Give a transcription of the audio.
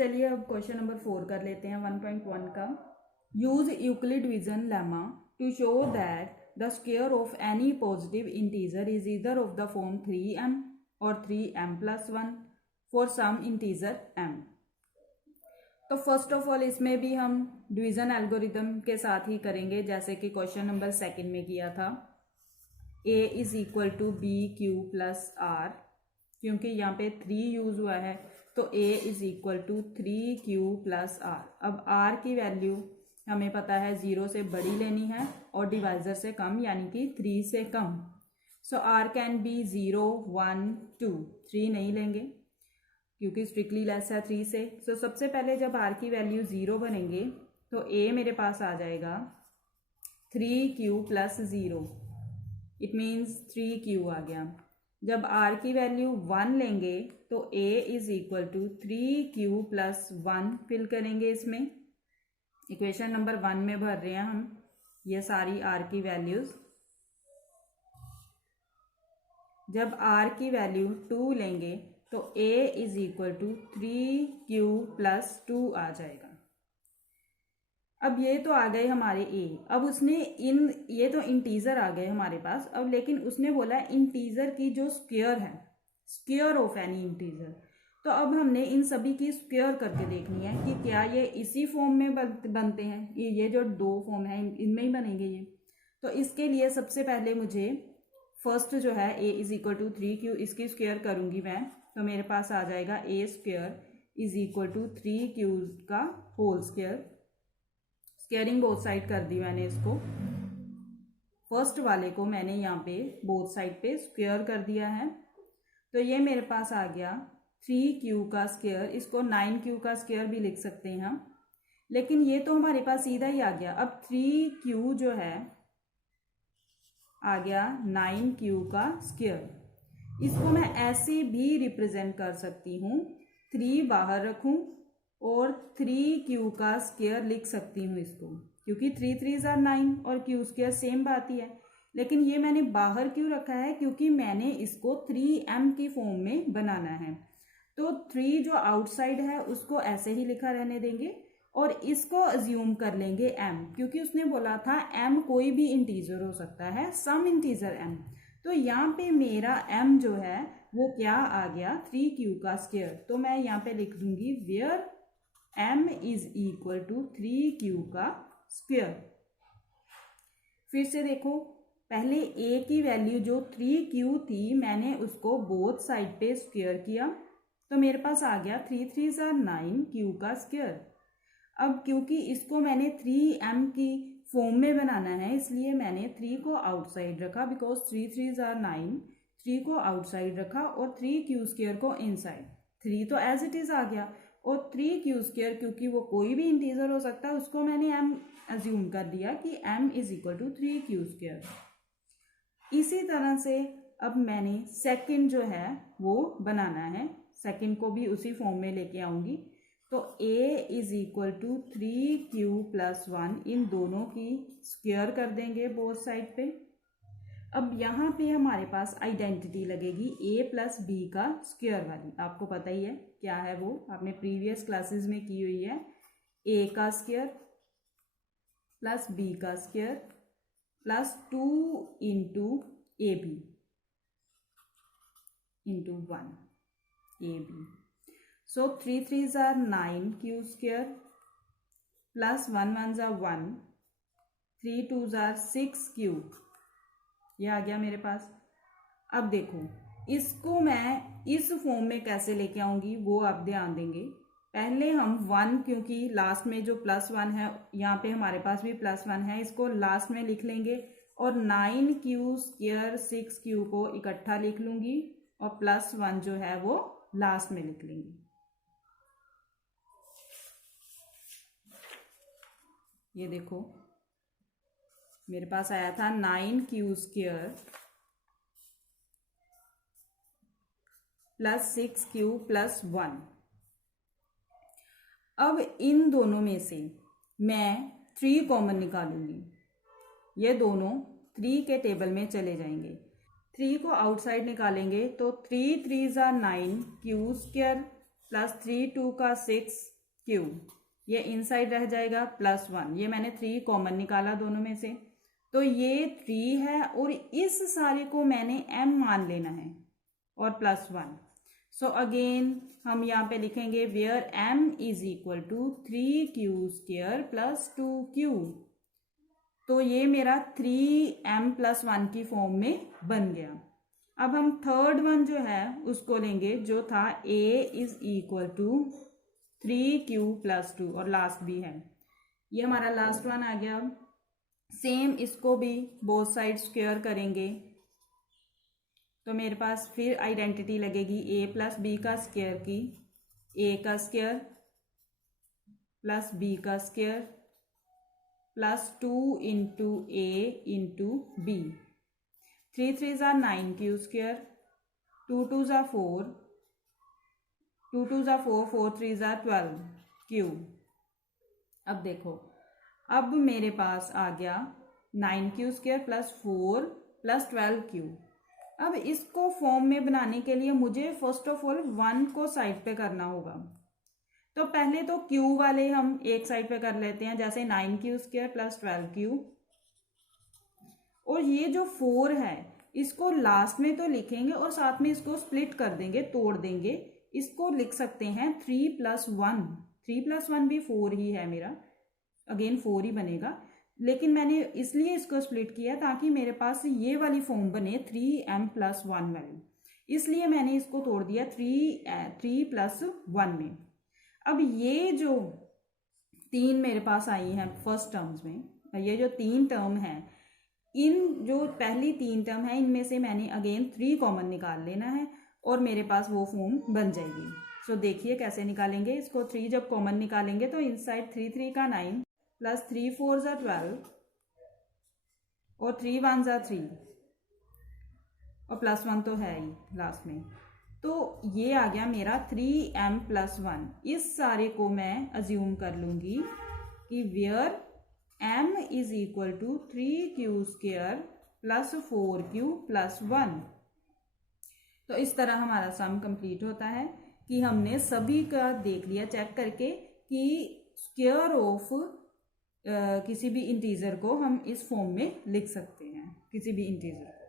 चलिए अब question number 4 कर लेते हैं 1.1 का। Use Euclid division lemma to show that the square of any positive integer is either of the form 3m or 3m+1 for some integer m। तो first of all इसमें भी हम डिवीजन एल्गोरिदम के साथ ही करेंगे जैसे कि क्वेश्चन नंबर 2 में किया था। a is equal to B Q plus R, क्योंकि यहाँ पे 3 यूज हुआ है तो a is equal to 3q plus R. अब r की वैल्यू हमें पता है 0 से बड़ी लेनी है और डिवाइजर से कम यानी कि 3 से कम। सो r कैन बी 0, 1, 2, 3 नहीं लेंगे क्योंकि स्ट्रिक्टली लेस है 3 से। सो सबसे पहले जब r की वैल्यू 0 बनेंगे तो a मेरे पास आ जाएगा 3q plus 0, it means 3q आ गया। जब r की वैल्यू 1 लेंगे तो a is equal to 3q plus 1 fill करेंगे। इसमें इक्वेशन नंबर 1 में भर रहे हैं हम ये सारी r की वैल्यूज। जब r की वैल्यू 2 लेंगे तो a is equal to 3q plus 2 आ जाएगा। अब ये तो आ गए हमारे a। अब उसने ये तो इंटीजर आ गए हमारे पास। अब लेकिन उसने बोला इंटीजर की जो स्क्वायर है, स्क्वायर ऑफ एनी इंटीजर, तो अब हमने इन सभी की स्क्वायर करके देखनी है कि क्या ये इसी फॉर्म में बनते हैं। ये जो 2 फॉर्म है इनमें ही बनेंगे ये। तो इसके लिए सबसे पहले मुझे फर्स्ट जो है a is equal to 3q, इसकी स्क्वायर करूंगी मैं, तो मेरे पास आ जाएगा a square is equal to 3q का whole square. Squaring both side कर दी मैंने इसको। फर्स्ट वाले को मैंने यहाँ पे बोथ साइड पे स्क्वायर कर दिया है तो ये मेरे पास आ गया 3q का स्क्वायर। इसको 9q का स्क्वायर भी लिख सकते हैं हम, लेकिन ये तो हमारे पास सीधा ही आ गया। अब 3q जो है आ गया 9q का स्क्वायर। इसको मैं ऐसे भी रिप्रेजेंट कर सकती हूँ, 3 बाहर रखूँ और 3q का स्क्वायर लिख सकती हूँ इसको, क्योंकि 3 3 are 9 और q स्क्वायर सेम बात ही है। लेकिन ये मैंने बाहर क्यों रखा है, क्योंकि मैंने इसको 3m की फॉर्म में बनाना है। तो 3 जो आउटसाइड है उसको ऐसे ही लिखा रहने देंगे और इसको अज्यूम कर लेंगे m, क्योंकि उसने बोला था m कोई भी इंटीजर हो सकता है, सम इंटीजर m। तो यहाँ पे मेरा m जो है वो क्या आ गया 3q का स्क्वायर। तो मैं यहाँ पे लिख दूंगी where m is equal to 3q का स्क्वायर। फिर से देखो, पहले a की वैल्यू जो 3q थी मैंने उसको बोथ साइड पे स्क्वायर किया तो मेरे पास आ गया 3 3 are 9 q का स्क्वायर। अब क्योंकि इसको मैंने 3m की फॉर्म में बनाना है इसलिए मैंने 3 को आउटसाइड रखा, बिकॉज 3 3 are 9, 3 को आउटसाइड रखा और 3q स्क्वायर को इनसाइड। 3 तो एज इट इज आ गया और 3q स्क्वायर क्योंकि वो कोई भी इंटीजर हो सकता है उसको मैंने m अज्यूम कर दिया कि m is equal to 3q square. इसी तरह से अब मैंने सेकंड जो है वो बनाना है, सेकंड को भी उसी फॉर्म में लेके आऊंगी। तो a is equal to 3q plus 1, इन दोनों की स्क्वायर कर देंगे बोथ साइड पे। अब यहाँ पे हमारे पास आइडेंटिटी लगेगी a प्लस b का स्क्वायर वाली, आपको पता ही है क्या है वो, आपने प्रीवियस क्लासेस में की हुई है। a का स्क्वायर प्लस b का square plus 2 into ab into 1 ab। So 3 3 are 9 q square plus 1 1 are 1, 3 2 are 6 q, ये आ गया मेरे पास। अब देखो इसको मैं इस फॉर्म में कैसे लेके आऊंगी वो आप ध्यान देंगे। पहले हम 1, क्योंकि लास्ट में जो +1 है यहाँ पे हमारे पास भी +1 है, इसको लास्ट में लिख लेंगे और 9q स्क्वायर 6q को इकट्ठा लिख लूंगी और +1 जो है वो लास्ट में लिख लेंगे। ये देखो मेरे पास आया था 9q square plus 6q plus 1। अब इन दोनों में से मैं 3 कॉमन निकालूंगी, ये दोनों 3 के टेबल में चले जाएंगे। 3 को आउटसाइड निकालेंगे तो 3 3 are 9 q स्क्वायर प्लस 3 2 का 6 क्यू, ये इनसाइड रह जाएगा +1, ये मैंने 3 कॉमन निकाला दोनों में से, तो ये 3 है और इस सारे को मैंने m मान लेना है और +1। सो अगेन हम यहाँ पे लिखेंगे where m is equal to 3q² + 2q, तो ये मेरा 3m + 1 की फॉर्म में बन गया। अब हम थर्ड वन जो है उसको लेंगे, जो था a is equal to 3q + 2 और लास्ट भी है, ये हमारा लास्ट वन आ गया। सेम इसको भी बोथ साइड स्क्वायर करेंगे तो मेरे पास फिर आइडेंटिटी लगेगी a + b का स्क्वायर की, a का स्क्वायर + b का square +2 × a × b, 3 3s are 9q², 2 2s are 4, 2 2s are 4, 4 3s are 12q। अब देखो, अब मेरे पास आ गया 9q² + 4 + 12q। अब इसको फॉर्म में बनाने के लिए मुझे फर्स्ट ऑफ ऑल 1 को साइड पे करना होगा, तो पहले तो q वाले हम एक साइड पे कर लेते हैं, जैसे 9q² + 12q, और ये जो 4 है इसको लास्ट में तो लिखेंगे और साथ में इसको स्प्लिट कर देंगे, तोड़ देंगे, इसको लिख सकते हैं 3 + 1, 3 + 1 भी 4 ही है मेरा, अगेन 4 ही बनेगा, लेकिन मैंने इसलिए इसको स्प्लिट किया ताकि मेरे पास ये वाली फॉर्म बने 3m + 1 वाली, इसलिए मैंने इसको तोड़ दिया 3 + 1 में। अब ये जो 3 मेरे पास आई हैं फर्स्ट टर्म्स में, ये जो 3 टर्म हैं, इन जो पहली 3 टर्म है इनमें से मैंने अगेन 3 कॉमन निकाल लेना है और मेरे पास वो फॉर्म बन जाएगी। सो देखिए कैसे निकालेंगे इसको। 3 जब कॉमन निकालेंगे तो इनसाइड 3 3 का 9 + 3 4 = 12 और 3 1 = 3 और +1 तो है ही लास्ट में, तो ये आ गया मेरा 3m + 1। इस सारे को मैं अज्यूम कर लूँगी कि where m is equal to 3q² + 4q + 1। तो इस तरह हमारा सम कंप्लीट होता है कि हमने सभी का देख लिया चेक करके कि स्क्वायर ऑफ किसी भी इंटीजर को हम इस फॉर्म में लिख सकते हैं, किसी भी इंटीजर।